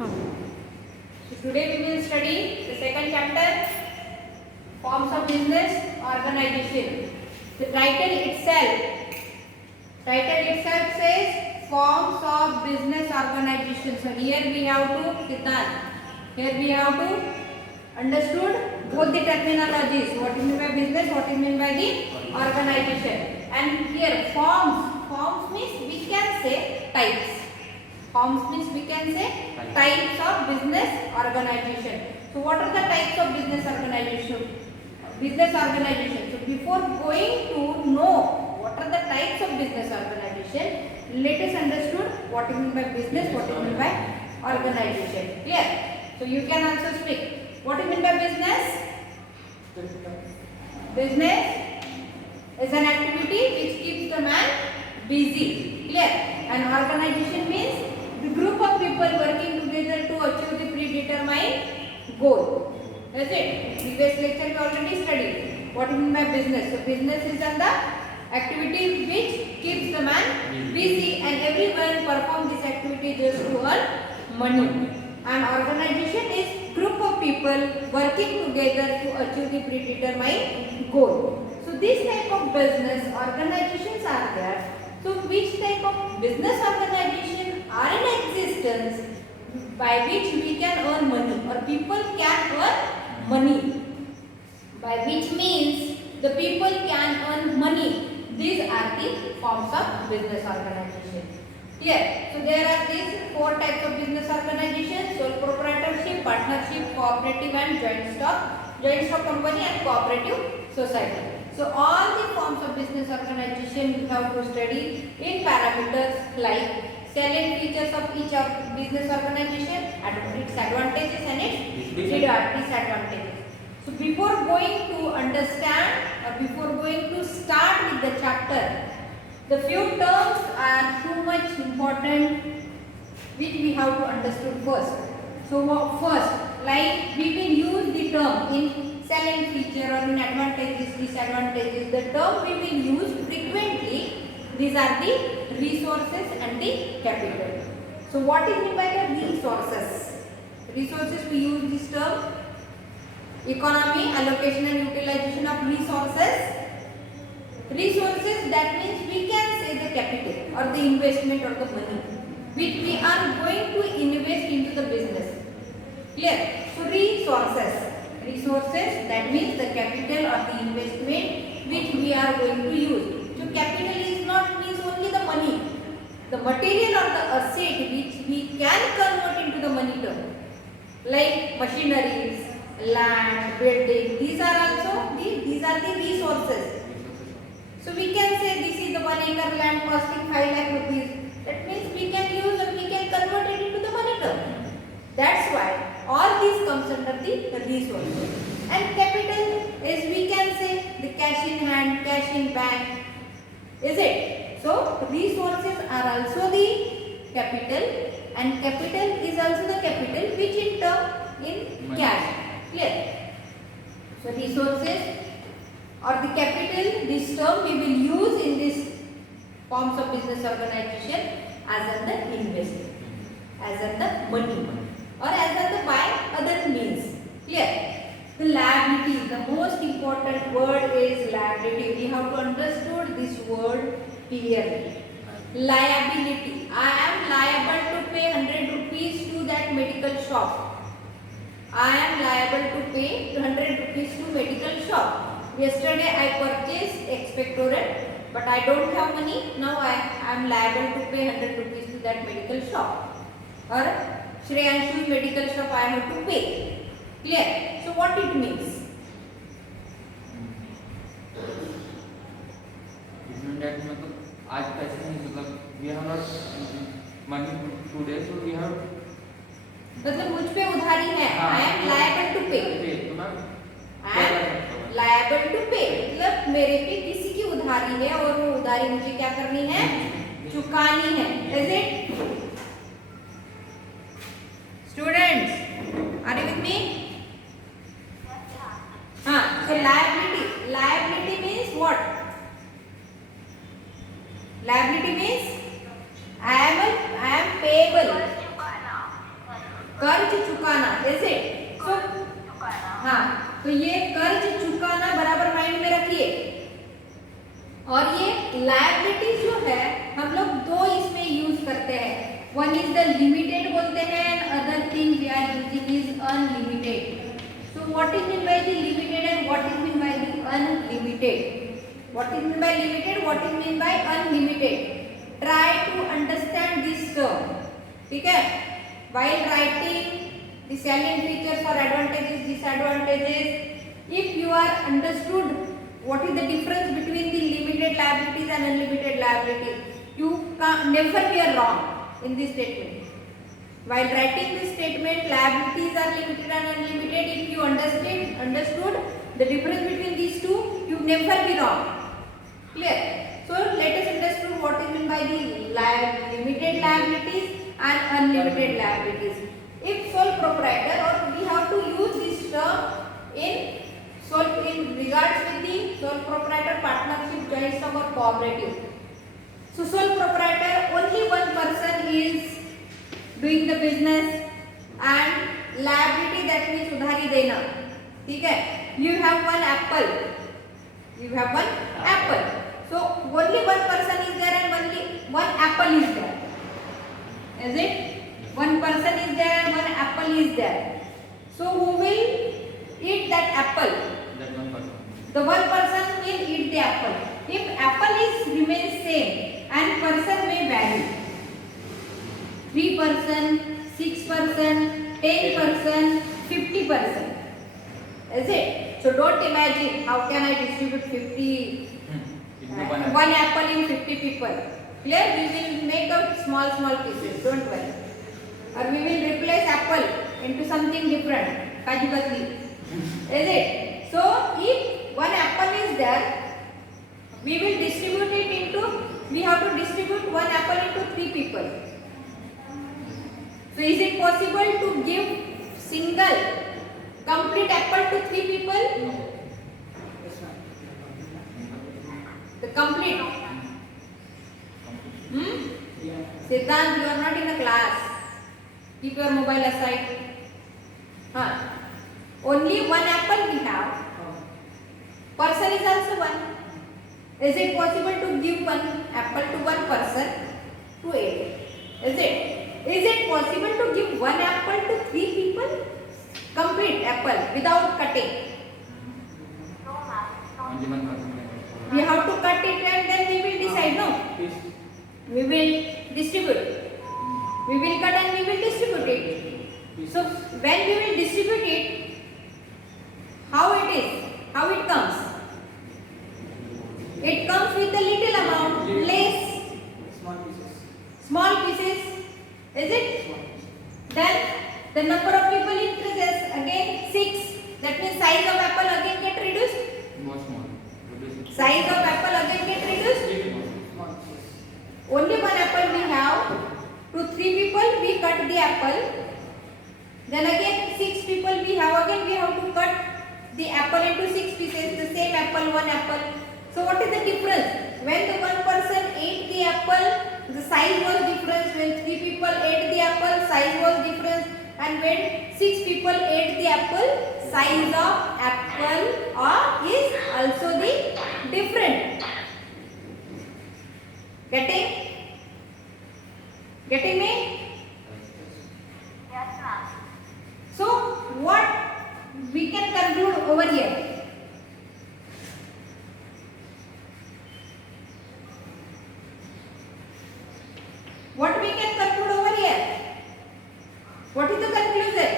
So today we will study the second chapter, forms of business organization. The title itself says forms of business organization. So here we have to understood both the terminologies. What is meant by business, what is meant by the organization. And here forms means we can say types. Forms means we can say types of business organization. So what are the types of business organization? So before going to know what are the types of business organization, let us understood what is meant by business, what is meant by organization. Clear? So you can also speak. What is meant by business? Business is an activity which keeps the man busy. Clear? And organization means the group of people working together to achieve the predetermined goal. That's it. Previous lecture we already studied. What is meant by business? So business is the activity which keeps the man busy, and everyone perform this activity just to earn money. And organization is group of people working together to achieve the predetermined goal. So this type of business organizations are there. So which type of business organization are in existence by which we can earn money, or people can earn money? By which means the people can earn money. These are the forms of business organization. Here, so there are these four types of business organization: sole proprietorship, partnership, cooperative and joint stock company and cooperative society. So all the forms of business organization we have to study in parameters like salient features of each of business organization, its advantages and its disadvantages. So before going to understand, or before going to start with the chapter, the few terms are too much important which we have to understood first. So first, like we will use the term in salient feature or in advantages, disadvantages. The term we will use frequently. These are the resources and the capital. So what is meant by the resources? Resources, we use this term: economy, allocation and utilization of resources. Resources, that means we can say the capital or the investment or the money which we are going to invest into the business. Clear? So resources, that means the capital or the investment which we are going to use. So capital is not means only the money, the material or the asset which we can convert into the money term, like machineries, land, building. These are also the resources. So we can say this is the 1 acre land costing 5 lakh rupees. That means we can use or we can convert it into the money term. That's why all these comes under the resources. And capital is, we can say, the cash in hand, cash in bank. Is it? So resources are also the capital, and capital is also the capital which in term in cash. Clear? So resources or the capital, this term we will use in this forms of business organization as the investment, as the money, or as the by other means. Clear? The liability, the most important word is liability. We have to understood this word clearly. Liability. I am liable to pay 100 rupees to that medical shop. I am liable to pay 100 rupees to medical shop. Yesterday I purchased expectorant, but I don't have money. Now I am liable to pay 100 rupees to that medical shop. Or Shreyanshu's medical shop I have to pay. Clear? So what it means? आज पैसे नहीं, मतलब we have not money today, so we have, मतलब मुझ पे उधारी है. I am liable to pay. तो ma'am I am liable to pay. मतलब मेरे पे किसी की उधारी है और वो उधारी मुझे क्या करनी है? चुकानी है. Is it? Students, are you with me? So liability means what? Liability means I am payable. कर्ज चुकाना, इज इट? सो हाँ, तो ये कर्ज चुकाना बराबर माइंड में रखिए। और ये लायबिलिटीज जो है हम लोग दो इसमें यूज करते हैं, वन इज द लिमिटेड बोलते हैं and other thing we are using is unlimited. So what is mean by the limited and what is mean by the unlimited? What is meant by limited? What is meant by unlimited? Try to understand this term. ठीक है? While writing the salient features or advantages, disadvantages, if you are understood what is the difference between the limited liabilities and unlimited liabilities, you can never be wrong in this statement. While writing this statement, liabilities are limited and unlimited. If you understood the difference between these two, you never be wrong. Clear? So let us understand what is meant by the limited liabilities and unlimited liabilities. If sole proprietor, or we have to use this term in regards with the sole proprietor, partnership, joint stock or cooperative. So sole proprietor, only one person is doing the business and liability, that means udhari dena. ठीक है? You have one apple. You have one apple. So only one person is there and only one apple is there. Is it? One person is there and one apple is there. So who will eat that apple? That one person. The one person will eat the apple. If apple is remains same and person may vary, 3%, 6%, 10%, 50%. Is it? So don't imagine how can I distribute 50 one apple in 50 people. Clear? We will make out small pieces. Don't worry. Or we will replace apple into something different. Kaju katli. Is it? So if one apple is there, we will distribute it into. We have to distribute one apple into 3 people. So is it possible to give single complete apple to 3 people? No. The complete. Siddhant, you are not in a class. Keep your mobile aside. Only one apple we have. Person is also one. Is it possible to give one apple to one person to eat? Is it? Is it possible to give one apple to 3 people? Complete apple without cutting. Only one person. We have to cut it and then we will decide. No, we will distribute. We will cut and we will distribute it. So when we will distribute it, how it is? How it comes? It comes with a little amount, less. Small pieces. Is it? Then the number of people increases again 6. That means size of apple again get reduced. More small. Size of apple again get reduced. Only one apple we have. To 3 people we cut the apple. Then again 6 people we have. Again we have to cut the apple into 6 pieces. The same apple, one apple. So what is the difference? When the one person ate the apple, the size was different. When 3 people ate the apple, size was different. And when 6 people ate the apple, size of apple is also the different. Getting me? Yes, ma'am. So what we can conclude over here? What we can conclude over here? What is the conclusion?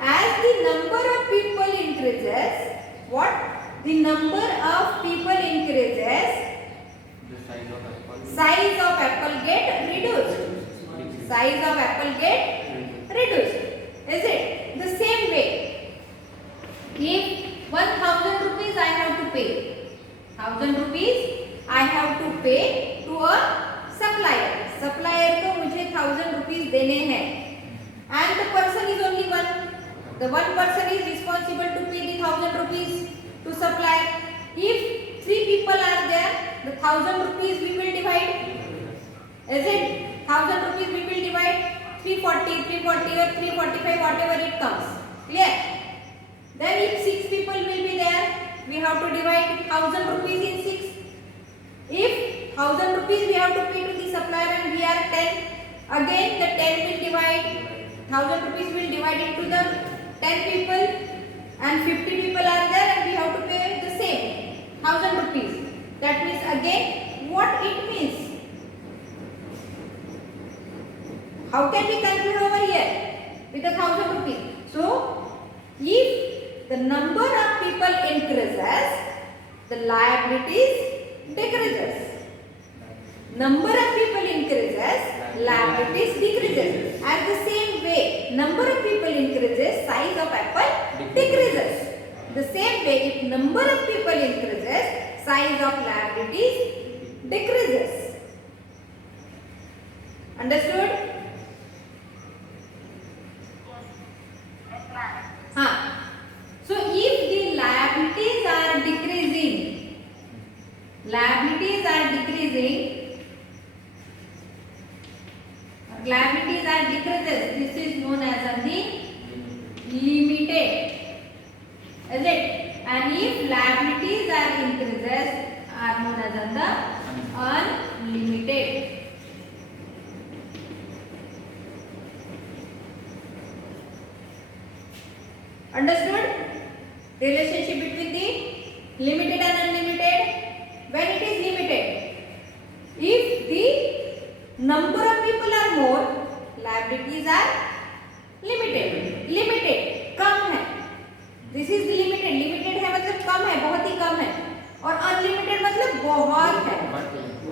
As the number of people increases, what? The number of people increases, The size of apple. size of apple get reduced. Size of apple get reduced. Is it? The same way, if 1000 rupees I have to pay, 1000 rupees I have to pay to a supplier. Supplier को मुझे 1000 rupees देने हैं. And the person is only one. The one person is responsible to pay the 1000 rupees to supplier. If 3 people are there, the 1000 rupees we will divide. Is it? 1000 rupees we will divide 340, 340 or 345, whatever it comes. Clear? Then if 6 people will be there, we have to divide 1000 rupees in 6. If 1000 rupees we have to pay to the supplier and we are 10, again the 10 will divide, 1000 rupees will divide into the 10 people and 50 people are there and we have to pay the same 1000 rupees. That means again what it means. How can we calculate over here with 1000 rupees? So if the number of people increases, the liabilities decreases. Number of people increases, liabilities decreases. As the same way, number of people increases, size of apple decreases. The same way, if number of people increases, size of liabilities decreases. Understood? Yes, ma'am. So if the liabilities are decreasing, liabilities are decreasing, liabilities are decreases, this is known as the limited, is it? And if liabilities are increases, are known as the unlimited. Understood? Relationship between the limited and unlimited. When it is limited, if the number of people are more, liabilities are limited. Limited कम है. This is the limited. Limited है मतलब कम है, बहुत ही कम है. और unlimited मतलब बहुत है.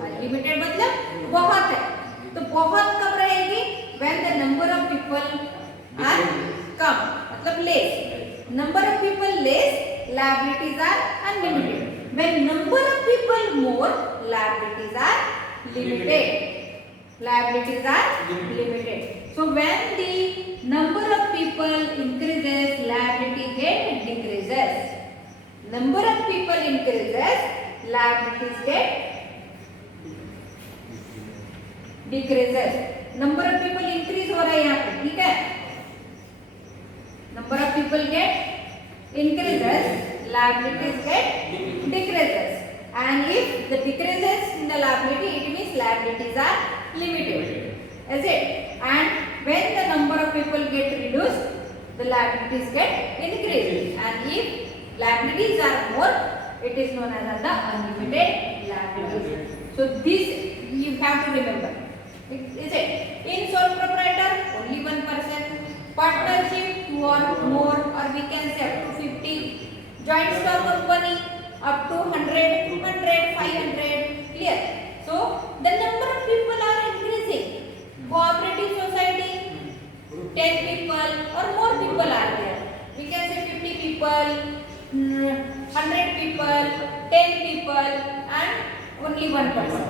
Unlimited मतलब बहुत है. तो बहुत कब रहेगी? When the number of people are कम, मतलब less. Number of people less, liabilities are unlimited. When number of people more, liabilities are limited. Liabilities are limited. So when the number of people increases, liability get decreases. Number of people increases, liabilities get decreases. Number of people increase हो रहा है यहाँ पे, ठीक है? Number of people get increases, liabilities get decreases. And if the decreases in the liability, it means liabilities are limited. Is it? And when the number of people get reduced, the liabilities get increased. And if liabilities are more, it is known as the unlimited liabilities. So this you have to remember. Is it? In sole proprietor, only one person. Partnership, two or more, or we can say up to 50. Joint stock company, up to 100, 100, 500. Clear? So the number of people are increasing. Cooperative society, 10 people or more people are there. We can say 50 people, 100 people, 10 people, and only one person.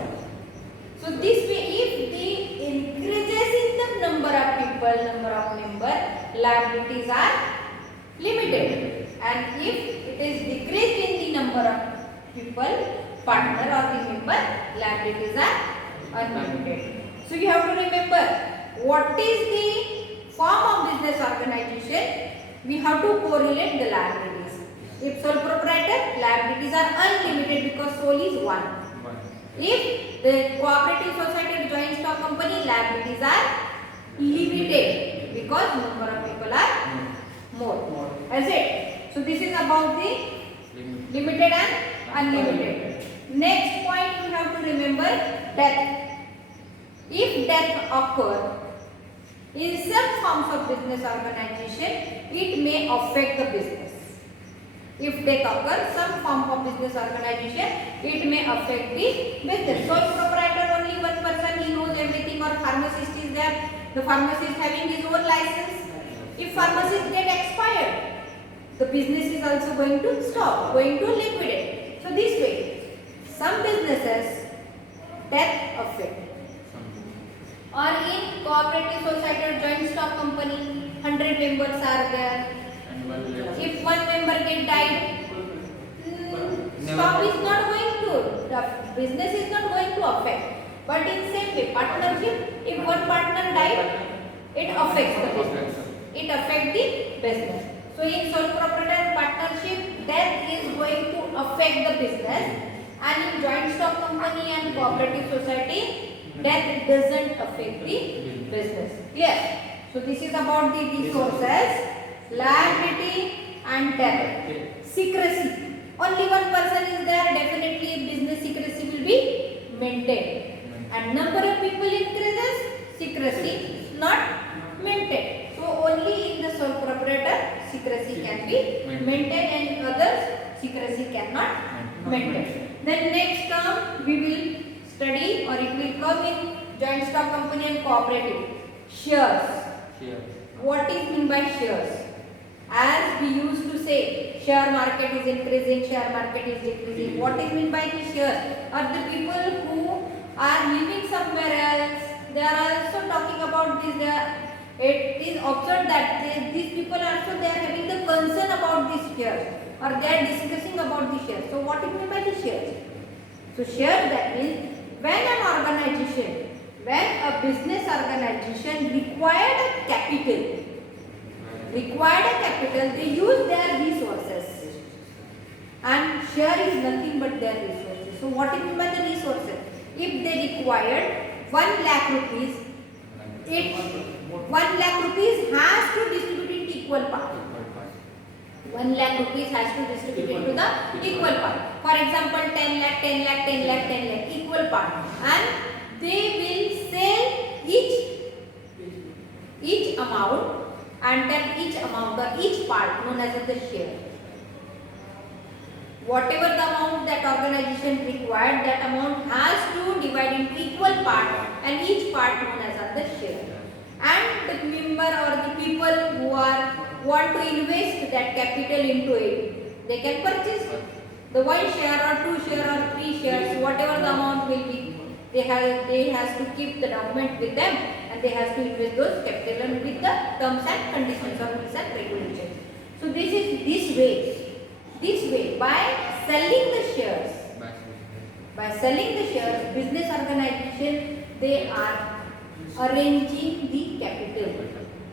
So this way, if the increases in the number of people, number of member, liabilities are limited. And if it is decreased in the number of people, partner or the member, liabilities are unlimited. So you have to remember what is the form of business organization. We have to correlate the liabilities. If sole proprietor, liabilities are unlimited because sole is one. If the cooperative society or joint stock company, liabilities are limited because number of people are more. Is it? So this is about the limited and unlimited. Next point you have to remember, death. If death occur in some forms of business organization, it may affect the business. If death occurs, some form of business organization, it may affect the business. Sole proprietor, only one person, he knows everything, or pharmacist is there, the pharmacist having his own license. If pharmacist get expired, the business is also going to stop, going to liquidate. So this way, some businesses, death affect. Or in cooperative society or joint stock company, 100 members are there. If one member get died, stock is not going to, the business is not going to affect. But in same way, partnership, if one partner died, It affects the business. Affects. It affects the business. So in sole proprietor partnership, death is going to affect the business, and in joint stock company and cooperative society, death doesn't affect the business. Clear? So this is about the resources, liability and debt. Secrecy. Only one person is there, definitely business secrecy will be maintained. And number of people increases, secrecy not maintained. So only in the sole proprietor secrecy can be maintained, and in others secrecy cannot maintain. Then next term we will study, or it will come in joint stock company and cooperative. Shares. Share. What is mean by shares? As we used to say, share market is increasing, share market is decreasing. What is mean by the shares? Are the people who are living somewhere else, they are also talking about this. It is observed that these people also, they are having the concern about these shares, or they are discussing about the shares. So what is mean by the shares? So shares, that means when an organization, when a business organization required a capital, they use their resources, and share is nothing but their resources. So what is mean by the resources? If they required 1 lakh rupees, 1 lakh rupees has to distribute in equal part. 1 lakh rupees has to distribute into the equal part. For example, 10 lakh, 10 lakh, 10 lakh, 10 lakh, equal part, and they will sell each amount, and that each amount or each part known as the share. Whatever the amount that organization required, that amount has to divide into equal part, and each part known as the share. And the member or the people who want to invest that capital into it, they can purchase the 1 share or 2 share or 3 shares, whatever the amount will be. They has to keep the document with them, and they has to invest those capital with the terms and conditions or rules and regulations. So this is this way by selling the shares. By selling the shares, business organization, they are arranging the capital.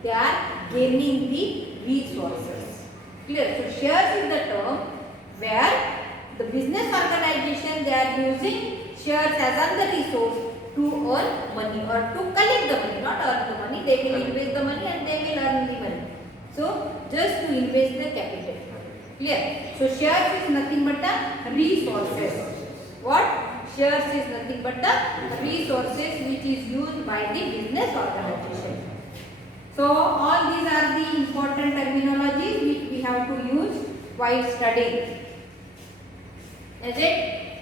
They are gaining the resources. Clear? So shares is the term where the business organization, they are using shares as another resource to earn money or to collect the money, not earn the money. They will invest the money and they will earn the money. So just to invest the capital. Clear? So shares is nothing but the resources. What? Shares is nothing but the resources which is used by the business organization. So all these are the important terminologies which we have to use while studying. Is it?